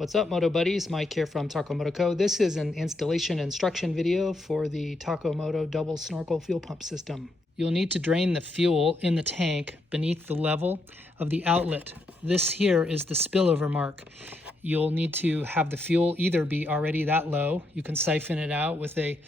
What's up, Moto Buddies? Mike here from Taco Moto Co. This is an installation instruction video for the Taco Moto double snorkel fuel pump system. You'll need to drain the fuel in the tank beneath the level of the outlet. This here is the spillover mark. You'll need to have the fuel either be already that low. You can siphon it out with a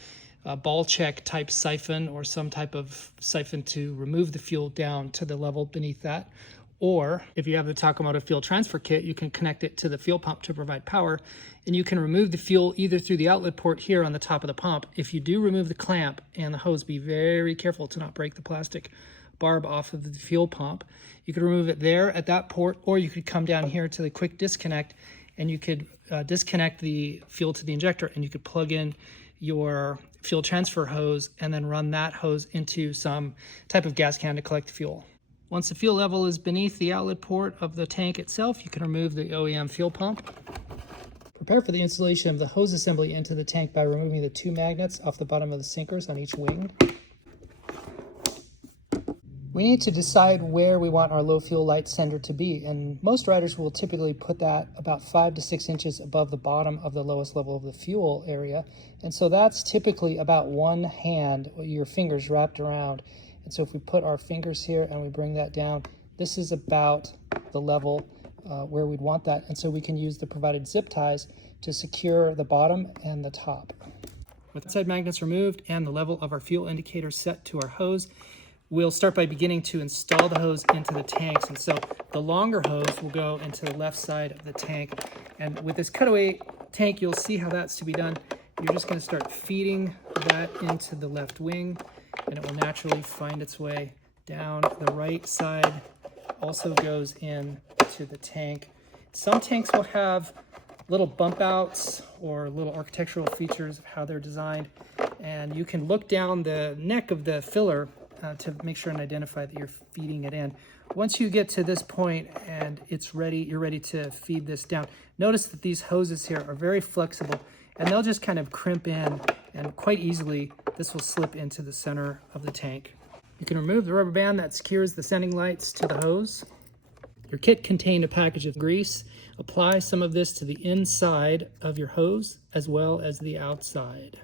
ball check type siphon or some type of siphon to remove the fuel down to the level beneath that. Or if you have the Taco Moto fuel transfer kit, you can connect it to the fuel pump to provide power, and you can remove the fuel either through the outlet port here on the top of the pump. If you do remove the clamp and the hose, be very careful to not break the plastic barb off of the fuel pump. You could remove it there at that port, or you could come down here to the quick disconnect and you could disconnect the fuel to the injector, and you could plug in your fuel transfer hose and then run that hose into some type of gas can to collect the fuel. Once the fuel level is beneath the outlet port of the tank itself, you can remove the OEM fuel pump. Prepare for the installation of the hose assembly into the tank by removing the two magnets off the bottom of the sinkers on each wing. We need to decide where we want our low fuel light sender to be, and most riders will typically put that about 5 to 6 inches above the bottom of the lowest level of the fuel area, and so that's typically about one hand, your fingers wrapped around. And so if we put our fingers here and we bring that down, this is about the level where we'd want that. And so we can use the provided zip ties to secure the bottom and the top. With the side magnets removed and the level of our fuel indicator set to our hose, we'll start by beginning to install the hose into the tanks. And so the longer hose will go into the left side of the tank. And with this cutaway tank, you'll see how that's to be done. You're just going to start feeding that into the left wing, and it will naturally find its way down. The right side also goes in to the tank. Some tanks will have little bump outs or little architectural features of how they're designed, and you can look down the neck of the filler to make sure and identify that you're feeding it in. Once you get to this point and it's ready, you're ready to feed this down. Notice that these hoses here are very flexible, and they'll just kind of crimp in, and quite easily this will slip into the center of the tank. You can remove the rubber band that secures the sending lights to the hose. Your kit contained a package of grease. Apply some of this to the inside of your hose as well as the outside.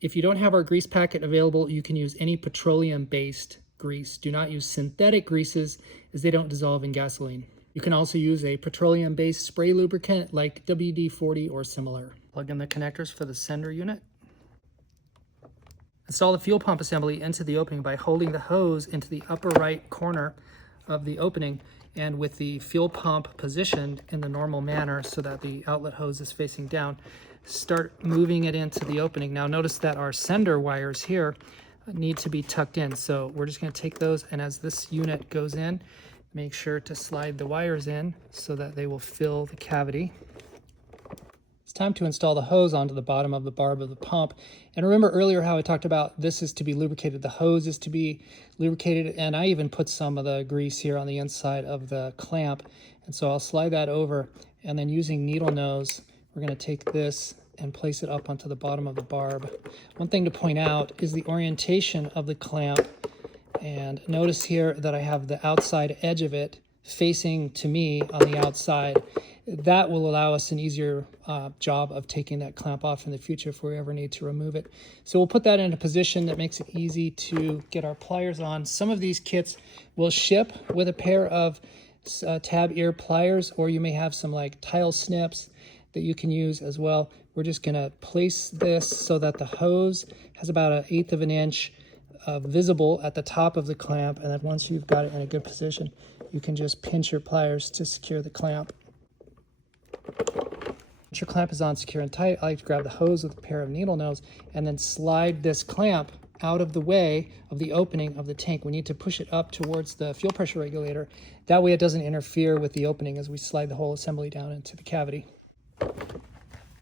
If you don't have our grease packet available, you can use any petroleum-based grease. Do not use synthetic greases as they don't dissolve in gasoline. You can also use a petroleum-based spray lubricant like WD-40 or similar. Plug in the connectors for the sender unit. Install the fuel pump assembly into the opening by holding the hose into the upper right corner of the opening, and with the fuel pump positioned in the normal manner so that the outlet hose is facing down, start moving it into the opening. Now notice that our sender wires here need to be tucked in, so we're just going to take those, and as this unit goes in, make sure to slide the wires in so that they will fill the cavity. It's time to install the hose onto the bottom of the barb of the pump. And remember earlier how I talked about this is to be lubricated, the hose is to be lubricated, and I even put some of the grease here on the inside of the clamp. And so I'll slide that over, and then using needle nose, we're going to take this and place it up onto the bottom of the barb. One thing to point out is the orientation of the clamp. And notice here that I have the outside edge of it facing to me on the outside. That will allow us an easier job of taking that clamp off in the future if we ever need to remove it. So we'll put that in a position that makes it easy to get our pliers on. Some of these kits will ship with a pair of tab ear pliers, or you may have some like tile snips that you can use as well. We're just going to place this so that the hose has about 1/8 of an inch visible at the top of the clamp, and then once you've got it in a good position, you can just pinch your pliers to secure the clamp. Once your clamp is on secure and tight, I like to grab the hose with a pair of needle nose and then slide this clamp out of the way of the opening of the tank. We need to push it up towards the fuel pressure regulator. That way it doesn't interfere with the opening as we slide the whole assembly down into the cavity.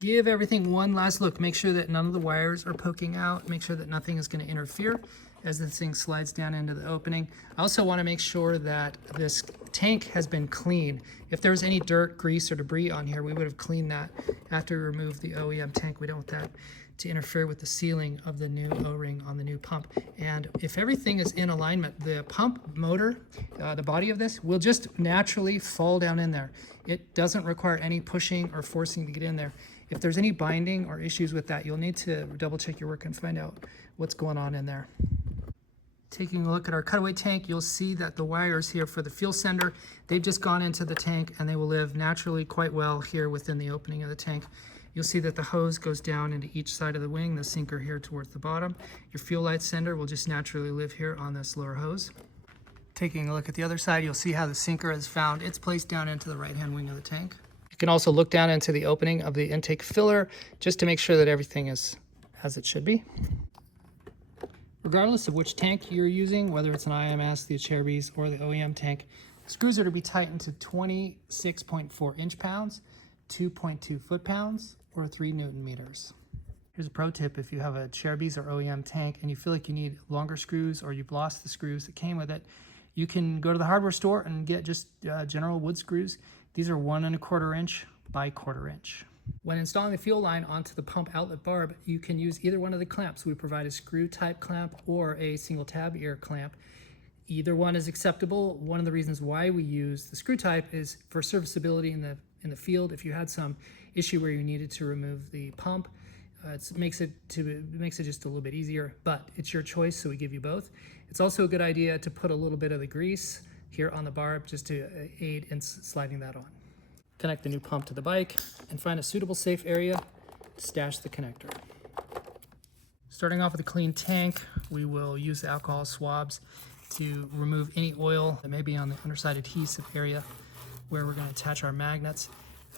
Give everything one last look. Make sure that none of the wires are poking out. Make sure that nothing is going to interfere as this thing slides down into the opening. I also want to make sure that this tank has been cleaned. If there's any dirt, grease, or debris on here, we would have cleaned that after we removed the OEM tank. We don't want that to interfere with the sealing of the new O-ring on the new pump. And if everything is in alignment, the pump motor, the body of this, will just naturally fall down in there. It doesn't require any pushing or forcing to get in there. If there's any binding or issues with that, you'll need to double check your work and find out what's going on in there. Taking a look at our cutaway tank, you'll see that the wires here for the fuel sender, they've just gone into the tank and they will live naturally quite well here within the opening of the tank. You'll see that the hose goes down into each side of the wing, the sinker here towards the bottom. Your fuel light sender will just naturally live here on this lower hose. Taking a look at the other side, you'll see how the sinker has found its place down into the right-hand wing of the tank. You can also look down into the opening of the intake filler just to make sure that everything is as it should be. Regardless of which tank you're using, whether it's an IMS, the Acerbis, or the OEM tank, screws are to be tightened to 26.4 inch-pounds, 2.2 foot-pounds, or 3 Newton meters. Here's a pro tip: if you have a Acerbis or OEM tank and you feel like you need longer screws or you've lost the screws that came with it, you can go to the hardware store and get just general wood screws. These are 1 1/4 inch by 1/4 inch. When installing the fuel line onto the pump outlet barb, you can use either one of the clamps. We provide a screw type clamp or a single tab ear clamp. Either one is acceptable. One of the reasons why we use the screw type is for serviceability in the field. If you had some issue where you needed to remove the pump, it makes it just a little bit easier, but it's your choice, so we give you both. It's also a good idea to put a little bit of the grease here on the barb just to aid in sliding that on. Connect the new pump to the bike and find a suitable safe area to stash the connector. Starting off with a clean tank, we will use the alcohol swabs to remove any oil that may be on the underside adhesive area where we're going to attach our magnets.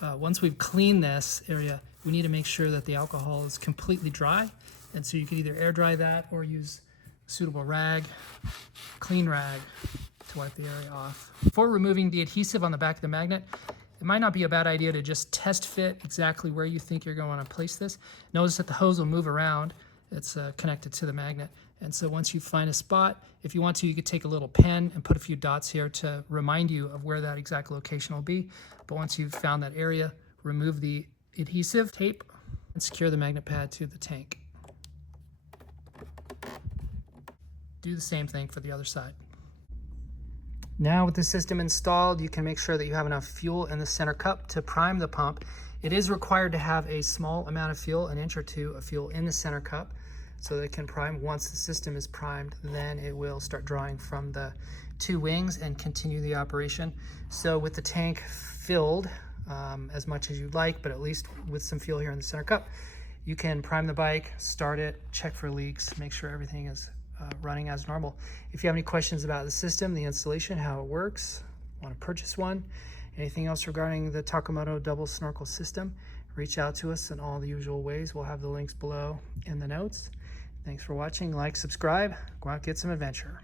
Once we've cleaned this area, we need to make sure that the alcohol is completely dry, and so you can either air dry that or use a suitable rag, clean rag, to wipe the area off. Before removing the adhesive on the back of the magnet, it might not be a bad idea to just test fit exactly where you think you're going to want to place this. Notice that the hose will move around. It's connected to the magnet. And so once you find a spot, if you want to, you could take a little pen and put a few dots here to remind you of where that exact location will be. But once you've found that area, remove the adhesive tape and secure the magnet pad to the tank. Do the same thing for the other side. Now with the system installed, you can make sure that you have enough fuel in the center cup to prime the pump. It is required to have a small amount of fuel, 1 inch or 2 of fuel in the center cup, so that it can prime. Once the system is primed, then it will start drawing from the 2 wings and continue the operation. So with the tank filled as much as you'd like, but at least with some fuel here in the center cup, you can prime the bike, start it, check for leaks, make sure everything is running as normal. If you have any questions about the system, the installation, how it works, want to purchase one, anything else regarding the Takomoto double snorkel system, reach out to us in all the usual ways. We'll have the links below in the notes. Thanks for watching. Like, subscribe, go out, get some adventure.